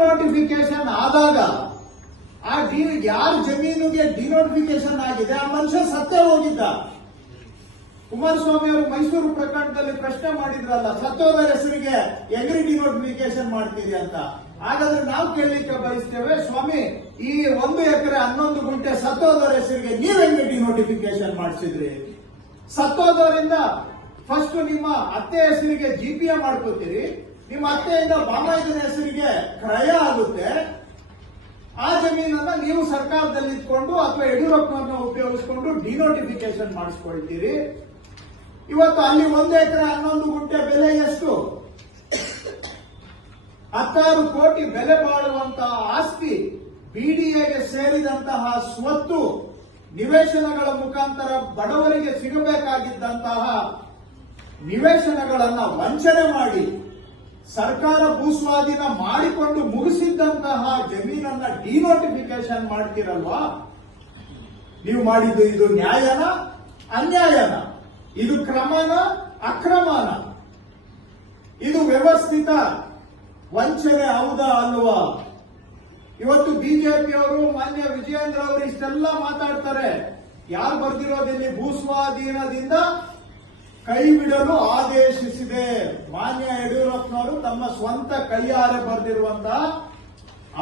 Denotification ಆದಾಗ ಯಾರ ಜಮೀನಿಗೆ ಡಿನೋಟಿಫಿಕೇಶನ್ ಆಗಿದೆ ಆ ಮನುಷ್ಯ ಸತ್ತೇ ಹೋಗಿದ್ದ. ಕುಮಾರಸ್ವಾಮಿ ಅವರು ಮೈಸೂರು ಪ್ರಕರಣದಲ್ಲಿ ಪ್ರಶ್ನೆ ಮಾಡಿದ್ರಲ್ಲ, ಸತ್ತೋದರ ಹೆಸರಿಗೆ ಹೆಂಗ್ರಿ ಡಿನೋಟಿಫಿಕೇಶನ್ ಮಾಡ್ತೀರಿ ಅಂತ. ಹಾಗಾದ್ರೆ ನಾವು ಕೇಳಲಿಕ್ಕೆ ಬಯಸ್ತೇವೆ, ಸ್ವಾಮಿ ಈ 1 ಎಕರೆ 11 ಗುಂಟೆ ಸತ್ತೋದರ ಹೆಸರಿಗೆ ನೀವ್ ಹೆಂಗೆ ಡಿನೋಟಿಫಿಕೇಶನ್ ಮಾಡಿಸಿದ್ರಿ? ಸತ್ತೋದರಿಂದ ಫಸ್ಟ್ ನಿಮ್ಮ ಅತ್ತೆ ಹೆಸರಿಗೆ ಜಿಪಿಎ ಮಾಡ್ಕೋತೀರಿ, ನಿಮ್ಮ ಅತ್ತೆಯಿಂದ ಬಾಮಾಯಿನ ಹೆಸರಿಗೆ ಕ್ರಯ ಆಗುತ್ತೆ. ಆ ಜಮೀನನ್ನ ನೀವು ಸರ್ಕಾರದಲ್ಲಿ ಇಟ್ಕೊಂಡು ಅಥವಾ ಯಡಿಯೂರಪ್ಪನವ್ರನ್ನ ಉಪಯೋಗಿಸಿಕೊಂಡು ಡಿನೋಟಿಫಿಕೇಶನ್ ಮಾಡಿಸ್ಕೊಳ್ತೀರಿ. ಇವತ್ತು ಅಲ್ಲಿ 1 ಎಕರೆ 11 ಗುಂಟೆ ಬೆಲೆ ಎಷ್ಟು? 16 ಕೋಟಿ ಬೆಲೆ ಬಾಳುವಂತಹ ಆಸ್ತಿ, ಬಿಡಿಎಗೆ ಸೇರಿದಂತಹ ಸ್ವತ್ತು, ನಿವೇಶನಗಳ ಮುಖಾಂತರ ಬಡವರಿಗೆ ಸಿಗಬೇಕಾಗಿದ್ದಂತಹ ನಿವೇಶನಗಳನ್ನ ವಂಚನೆ ಮಾಡಿ ಸರ್ಕಾರ ಭೂಸ್ವಾಧೀನ ಮಾಡಿಕೊಂಡು ಮುಗಿಸಿದ್ದಂತಹ ಜಮೀನನ್ನ ಡಿನೋಟಿಫಿಕೇಶನ್ ಮಾಡ್ತಿರಲ್ವಾ? ನೀವು ಮಾಡಿದ್ದು ಇದು ನ್ಯಾಯನ ಅನ್ಯಾಯನ? ಇದು ಕ್ರಮನ ಅಕ್ರಮನ? ಇದು ವ್ಯವಸ್ಥಿತ ವಂಚನೆ ಹೌದಾ ಅಲ್ವಾ? ಇವತ್ತು ಬಿಜೆಪಿಯವರು ಮಾನ್ಯ ವಿಜಯೇಂದ್ರ ಅವರು ಇಷ್ಟೆಲ್ಲ ಮಾತಾಡ್ತಾರೆ. ಯಾರು ಬರ್ದಿರೋದಿಲ್ಲಿ? ಭೂಸ್ವಾಧೀನದಿಂದ ಕೈ ಬಿಡಲು ಆದೇಶಿಸಿದೆ. ಮಾನ್ಯ ಯಡಿಯೂರಪ್ಪನವರು ತಮ್ಮ ಸ್ವಂತ ಕೈಯಾರೆ ಬರೆದಿರುವಂತಹ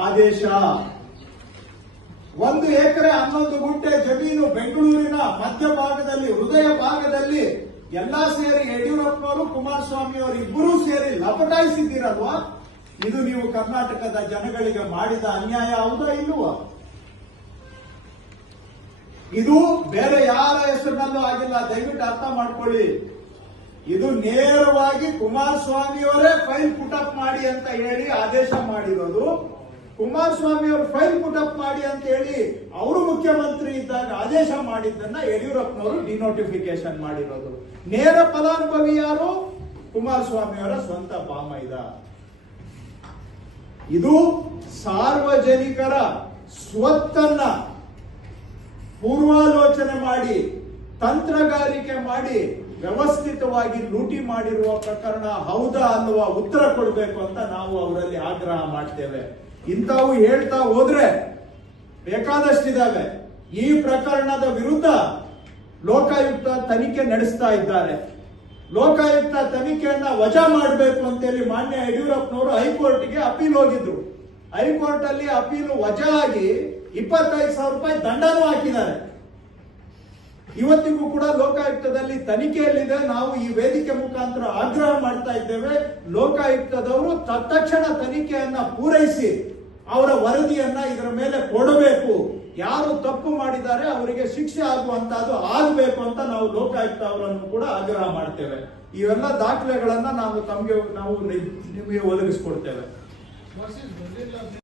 ಆದೇಶ. 1 ಎಕರೆ 11 ಗುಂಟೆ ಜಮೀನು ಬೆಂಗಳೂರಿನ ಮಧ್ಯಭಾಗದಲ್ಲಿ, ಹೃದಯ ಭಾಗದಲ್ಲಿ ಎಲ್ಲಾ ಸೇರಿ ಯಡಿಯೂರಪ್ಪನವರು ಕುಮಾರಸ್ವಾಮಿ ಅವರು ಇಬ್ಬರೂ ಸೇರಿ ಲಪಟಾಯಿಸಿದ್ದೀರಲ್ವಾ? ಇದು ನೀವು ಕರ್ನಾಟಕದ ಜನಗಳಿಗೆ ಮಾಡಿದ ಅನ್ಯಾಯ ಹೌದಾ ಇಲ್ವಾ? ಇದು ಬೇರೆ ಯಾರ ಹೆಸರಿನಲ್ಲೂ ಆಗಿಲ್ಲ, ದಯವಿಟ್ಟು ಅರ್ಥ ಮಾಡ್ಕೊಳ್ಳಿ. ಇದು ನೇರವಾಗಿ ಕುಮಾರಸ್ವಾಮಿಯವರೇ ಫೈಲ್ ಪುಟಪ್ ಮಾಡಿ ಅಂತ ಹೇಳಿ ಆದೇಶ ಮಾಡಿರೋದು. ಕುಮಾರಸ್ವಾಮಿ ಅವರು ಫೈಲ್ ಪುಟಪ್ ಮಾಡಿ ಅಂತ ಹೇಳಿ ಅವರು ಮುಖ್ಯಮಂತ್ರಿ ಇದ್ದಾಗ ಆದೇಶ ಮಾಡಿದ್ದನ್ನ ಯಡಿಯೂರಪ್ಪನವರು ಡಿನೋಟಿಫಿಕೇಶನ್ ಮಾಡಿರೋದು. ನೇರ ಫಲಾನುಭವಿ ಯಾರು? ಕುಮಾರಸ್ವಾಮಿ ಅವರ ಸ್ವಂತ ಬಾಮೈದ. ಇದು ಸಾರ್ವಜನಿಕರ ಸ್ವತ್ತನ್ನ ಪೂರ್ವಾಲೋಚನೆ ಮಾಡಿ, ತಂತ್ರಗಾರಿಕೆ ಮಾಡಿ, ವ್ಯವಸ್ಥಿತವಾಗಿ ಲೂಟಿ ಮಾಡಿರುವ ಪ್ರಕರಣ ಹೌದಾ ಅನ್ನುವ ಉತ್ತರ ಕೊಡಬೇಕು ಅಂತ ನಾವು ಅವರಲ್ಲಿ ಆಗ್ರಹ ಮಾಡ್ತೇವೆ. ಇಂಥವು ಹೇಳ್ತಾ ಹೋದ್ರೆ ಬೇಕಾದಷ್ಟಿದ್ದಾವೆ. ಈ ಪ್ರಕರಣದ ವಿರುದ್ಧ ಲೋಕಾಯುಕ್ತ ತನಿಖೆ ನಡೆಸ್ತಾ ಇದ್ದಾರೆ. ಲೋಕಾಯುಕ್ತ ತನಿಖೆಯನ್ನ ವಜಾ ಮಾಡಬೇಕು ಅಂತೇಳಿ ಮಾನ್ಯ ಯಡಿಯೂರಪ್ಪನವರು ಹೈಕೋರ್ಟ್ಗೆ ಅಪೀಲ್ ಹೋಗಿದ್ರು. ಹೈಕೋರ್ಟ್ ಅಲ್ಲಿ ಅಪೀಲು ವಜಾ ಆಗಿ 25,000 ರೂಪಾಯಿ ದಂಡನೂ ಹಾಕಿದ್ದಾರೆ. ಇವತ್ತಿಗೂ ಕೂಡ ಲೋಕಾಯುಕ್ತದಲ್ಲಿ ತನಿಖೆಯಲ್ಲಿದೆ. ನಾವು ಈ ವೇದಿಕೆ ಮುಖಾಂತರ ಆಗ್ರಹ ಮಾಡ್ತಾ ಇದ್ದೇವೆ, ಲೋಕಾಯುಕ್ತದವರು ತತ್ಕ್ಷಣ ತನಿಖೆಯನ್ನ ಪೂರೈಸಿ ಅವರ ವರದಿಯನ್ನ ಇದರ ಮೇಲೆ ಕೊಡಬೇಕು. ಯಾರು ತಪ್ಪು ಮಾಡಿದ್ದಾರೆ ಅವರಿಗೆ ಶಿಕ್ಷೆ ಆಗುವಂತದ್ದು ಆಗಬೇಕು ಅಂತ ನಾವು ಲೋಕಾಯುಕ್ತ ಅವರನ್ನು ಕೂಡ ಆಗ್ರಹ ಮಾಡ್ತೇವೆ. ಇವೆಲ್ಲ ದಾಖಲೆಗಳನ್ನ ನಾವು ನಿಮಗೆ ಒದಗಿಸಿಕೊಡ್ತೇವೆ.